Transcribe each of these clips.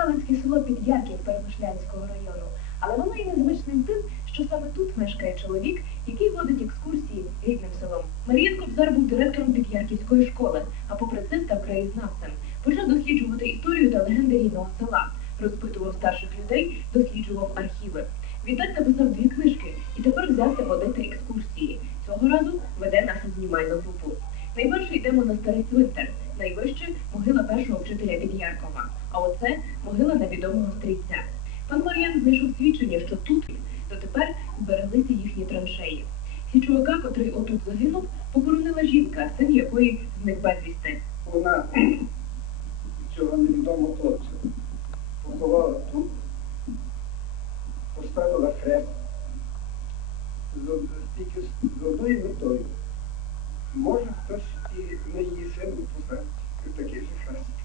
Галицьке село Підярків Перемишлянського району, але воно є незвичним тим, що саме тут мешкає чоловік, який водить екскурсії рідним селом. Маріян Кобзар був директором Підярківської школи, а попри це став краєзнавцем. Почав досліджувати історію та легенди рідного села, розпитував старших людей, досліджував архіви. Відтак написав дві книжки і тепер взявся водити екскурсії. Цього разу веде нашу знімальну групу. Найперше йдемо на старий цвинтар, найвище могила першого вчителя Підяркова. А оце могила невідомого стрільця. Пан Мар'ян знайшов свідчення, що тут дотепер збереглися їхні траншеї. Січовика, котрий отут загинув, похоронила жінка, син якої зник безвісти. Вона цього невідомого хлопця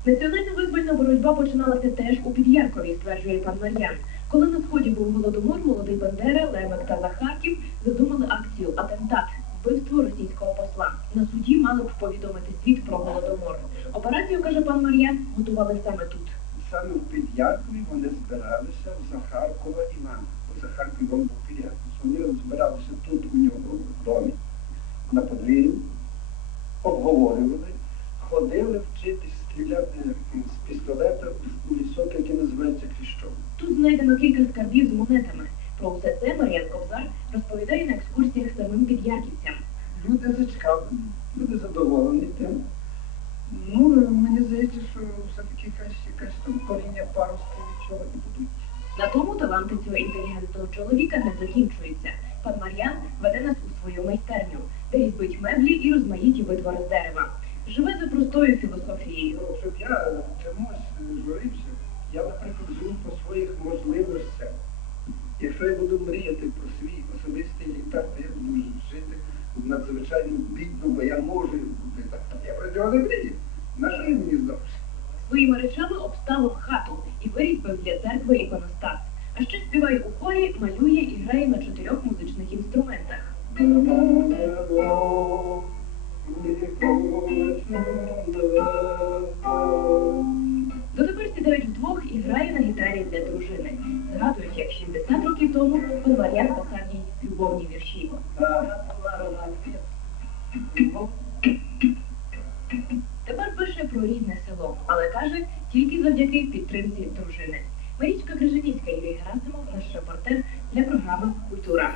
Національна визвольна боротьба починалася теж у Підяркові, стверджує пан Мар'ян. Коли на сході був голодомор, молодий Бандера, Лемек та Захарків задумали акцію атентат вбивство російського посла. На суді мали б повідомити світ про голодомор. Операцію, каже пан Мар'ян, готували саме тут. Саме в Підяркові вони збиралися в Захаркова Івана. Бо Захарков Іван був Підярков. Вони збиралися тут у нього в домі, на подвір'ї, обговорювали, ходили вчитись стріляти з пістолета у лісок, який називається Кріщов. Тут знайдено кілька скарбів з монетами. Про все це Мар'ян Кобзар розповідає на екскурсіях самим підярківцям. Люди зацікавлені, люди задоволені тим. Ну, мені здається, що все-таки якась, якась там коріння паростки від чого і будуть. На тому таланти цього інтелігентного чоловіка не закінчуються. Пан Мар'ян веде нас у свою майстерню, де різьбить меблі і розмаїті витвори з дерева. Живе за простою філософією. Ну, щоб я чомусь е, журився, надзвичайно бідно, бо я можу літати. Я про цього не мрію. На мені знову? Своїми речами обставив хату і вирізбив для церкви іконостас. А ще співає у хорі, малює і грає на чотирьох музичних інструментах. Дотепер сідають вдвох і грає на гітарі для дружини. Згадують, як 60 років тому писав їй любовні вірші. Тепер пише про рідне село, але каже тільки завдяки підтримці дружини. Марічка Крижанівська, Юрій Герасимов, наш репортер для програми Культура.